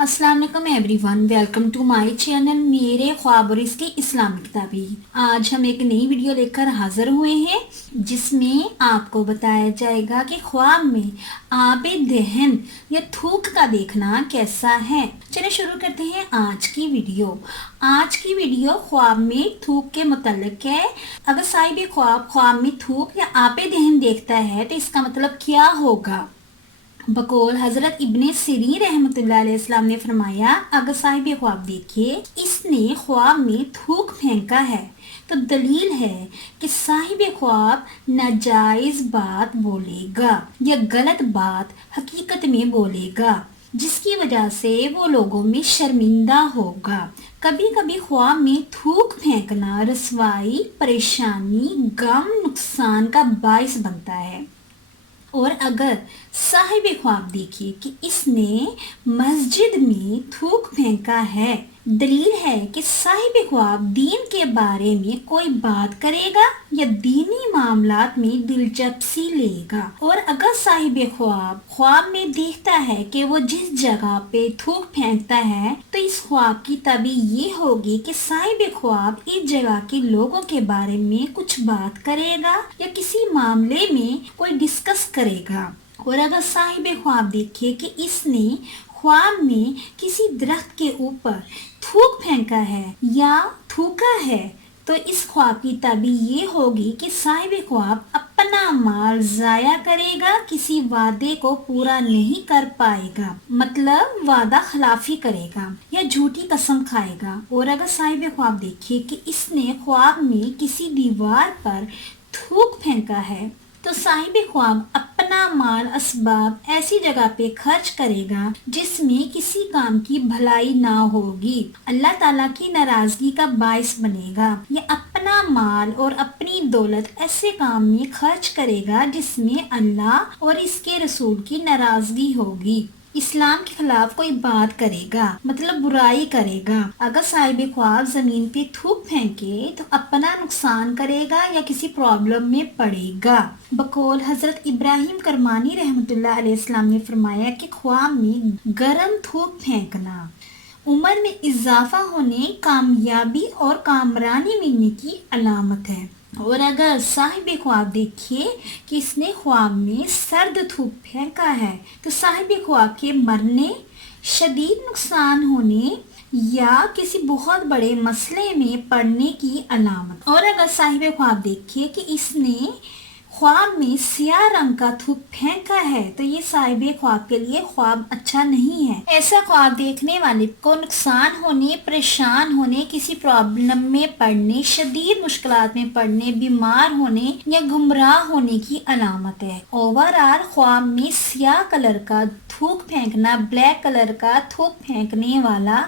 अस्सलाम वालेकुम everyone, welcome to my channel मेरे ख्वाब और इसकी इस्लामी किताबें। आज हम एक नई वीडियो लेकर हाजिर हुए हैं जिसमें आपको बताया जाएगा कि ख्वाब में आबे दहन या थूक का देखना कैसा है। चलिए शुरू करते हैं आज की वीडियो। आज की वीडियो ख्वाब में थूक के मुतल्लिक है। अगर साहिब ख्वाब में थूक या आबे दहन देखता है तो इसका मतलब क्या होगा। बकौल हजरत इब्ने सिरीन रहमतुल्लाह अलैहि इस्लाम ने फरमाया, अगर साहिब ख्वाब देखिए इसने ख्वाब में थूक फेंका है तो दलील है कि साहिब ख्वाब नाजायज बात बोलेगा या गलत बात हकीकत में बोलेगा, जिसकी वजह से वो लोगों में शर्मिंदा होगा। कभी कभी ख्वाब में थूक फेंकना रसवाई, परेशानी, गम, नुकसान का बाइस बनता है। और अगर साहिब ख्वाब देखिए कि इसने मस्जिद में थूक फेंका है, दलील है कि साहिब ख्वाब दीन के बारे में कोई बात करेगा या दीनी मामलात में दिलचस्पी लेगा। और अगर साहिब ख्वाब में देखता है कि वो जिस जगह पे थूक फेंकता है तो इस ख्वाब की ताबीर ये होगी कि साहिब ख्वाब इस जगह के लोगों के बारे में कुछ बात करेगा या किसी मामले में कोई डिस्कस करेगा। और अगर साहिब ख्वाब देखे कि इसने ख्वाब में किसी दरख्त के ऊपर थूक फेंका है या थूका है तो इस ख्वाब की ताबीर ये होगी कि साहिब ख्वाब अपना माल जाया करेगा, किसी वादे को पूरा नहीं कर पाएगा, मतलब वादा खिलाफी करेगा या झूठी कसम खाएगा। और अगर साहिब ख्वाब देखे कि इसने ख्वाब में किसी दीवार पर थूक फेंका है तो साहिब ख्वाब अपना माल असबाब ऐसी जगह पे खर्च करेगा जिसमें किसी काम की भलाई ना होगी, अल्लाह ताला की नाराजगी का बाइस बनेगा। या अपना माल और अपनी दौलत ऐसे काम में खर्च करेगा जिसमें अल्लाह और इसके रसूल की नाराजगी होगी। इस्लाम के खिलाफ कोई बात करेगा, मतलब बुराई करेगा। अगर साहिब ख्वाब जमीन पे थूक फेंके तो अपना नुकसान करेगा या किसी प्रॉब्लम में पड़ेगा। बकौल हजरत इब्राहिम करमानी रहमतुल्लाह अलैहि इस्लाम ने फरमाया कि ख्वाब में गरम थूक फेंकना उम्र में इजाफा होने, कामयाबी और कामरानी मिलने की अलामत है। और अगर साहिब ख्वाब देखिए कि इसने ख्वाब में सर्द थूक फेंका है तो साहिब ख्वाब के मरने, शदीद नुकसान होने या किसी बहुत बड़े मसले में पड़ने की अलामत। और अगर साहिब ख्वाब देखिए कि इसने ख्वाब में सियाह रंग का थूक फेंका है तो ये साहिब ख्वाब के लिए ख्वाब अच्छा नहीं है। ऐसा ख्वाब देखने वाले को नुकसान होने, परेशान होने, किसी प्रॉब्लम में पड़ने, शदीद मुश्किलात में पड़ने, बीमार होने या गुमराह होने की अलामत है। ओवरऑल ख्वाब में सियाह कलर का थूक फेंकना, ब्लैक कलर का थूक फेंकने वाला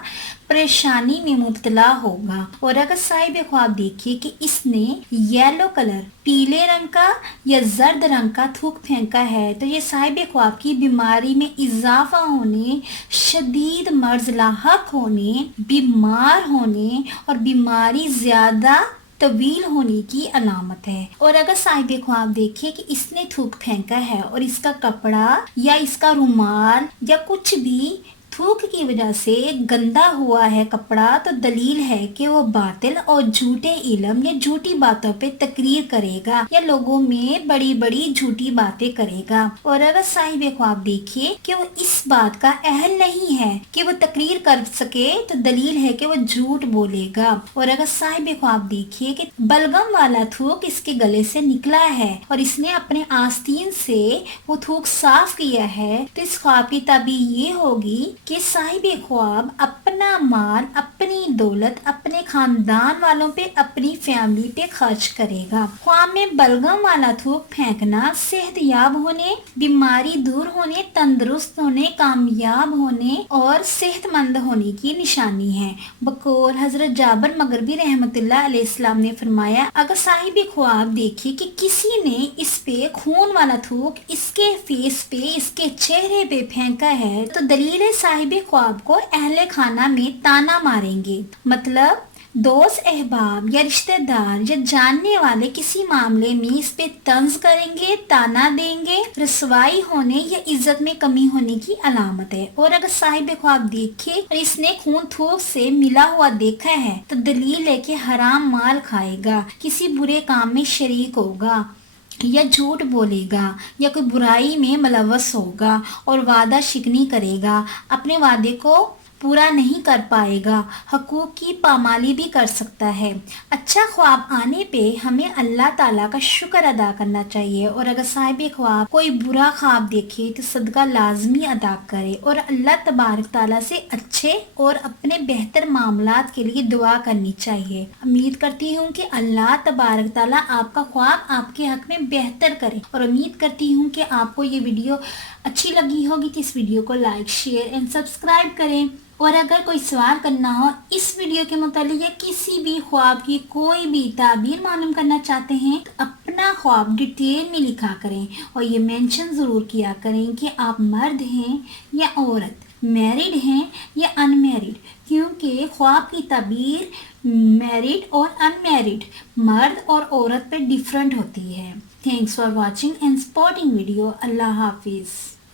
परेशानी में मुब्तला होगा। और अगर साहिब ख्वाब देखिए कि इसने येलो कलर, पीले रंग का या जर्द रंग का थूक फेंका है तो ये साहिब ख्वाब की बीमारी में इजाफा होने, शदीद मर्ज लाहक होने, बीमार होने और बीमारी ज्यादा तवील होने की अलामत है। और अगर साहिब ख्वाब देखे कि इसने थूक फेंका है और इसका कपड़ा या इसका रुमाल या कुछ भी थूक की वजह से गंदा हुआ है कपड़ा तो दलील है कि वो बातिल और झूठे इल्म या झूठी बातों पे तकरीर करेगा या लोगों में बड़ी बड़ी झूठी बातें करेगा। और अगर साहिब ख्वाब देखिए कि वो इस बात का अहल नहीं है कि वो तकरीर कर सके तो दलील है कि वो झूठ बोलेगा। और अगर साहिब ख्वाब देखिए कि बलगम वाला थूक इसके गले से निकला है और इसने अपने आस्तीन से वो थूक साफ किया है तो इस ख्वाब की ताबीर ये होगी कि साहिब ख्वाब अपना माल, अपनी दौलत अपने खानदान वालों पे, अपनी फैमिली पे खर्च करेगा। ख्वाब में बलगम वाला थूक फेंकना सेहतयाब होने, बीमारी दूर होने, तंदुरुस्त होने, कामयाब होने और सेहतमंद होने की निशानी है। बकौल हजरत जाबर मगरबी रहमतुल्लाह अलैहि इस्लाम ने फरमाया, अगर साहिब ख्वाब देखे कि किसी ने इस पे खून वाला थूक इसके फेस पे, इसके चेहरे पे फेंका है तो दलील है साहिब ख्वाब को अहले खाना में ताना मारेंगे, मतलब दोस्त, अहबाब या रिश्तेदार या जानने वाले किसी मामले में इस पे तंज करेंगे, ताना देंगे, रसवाई होने या इज्जत में कमी होने की अलामत है। और अगर साहिब ख्वाब देखे और इसने खून थूक से मिला हुआ देखा है तो दलील है कि हराम माल खाएगा, किसी बुरे काम में शरीक होगा या झूठ बोलेगा या कोई बुराई में मुलव्वस होगा और वादा शिकनी करेगा, अपने वादे को पूरा नहीं कर पाएगा, हकूक की पामाली भी कर सकता है। अच्छा ख्वाब आने पे हमें अल्लाह ताला का शुक्र अदा करना चाहिए और अगर साहिब ख्वाब कोई बुरा ख्वाब देखे तो सदका लाजमी अदा करे और अल्लाह तबारक ताला से अच्छे और अपने बेहतर मामलात के लिए दुआ करनी चाहिए। उम्मीद करती हूँ कि अल्लाह तबारक ताला आपका ख्वाब आपके हक में बेहतर करे और उम्मीद करती हूँ कि आपको ये वीडियो अच्छी लगी होगी तो इस वीडियो को लाइक, शेयर एंड सब्सक्राइब करें। और अगर कोई सवाल करना हो इस वीडियो के मुतालिक या किसी भी ख्वाब की कोई भी ताबीर मालूम करना चाहते हैं तो अपना ख्वाब डिटेल में लिखा करें और ये मेंशन ज़रूर किया करें कि आप मर्द हैं या औरत, मैरिड हैं या अनमैरिड, क्योंकि ख्वाब की ताबीर मैरिड और अनमैरिड, मर्द और औरत पे डिफरेंट होती है। Thanks for watching and supporting video. अल्लाह हाफिज़।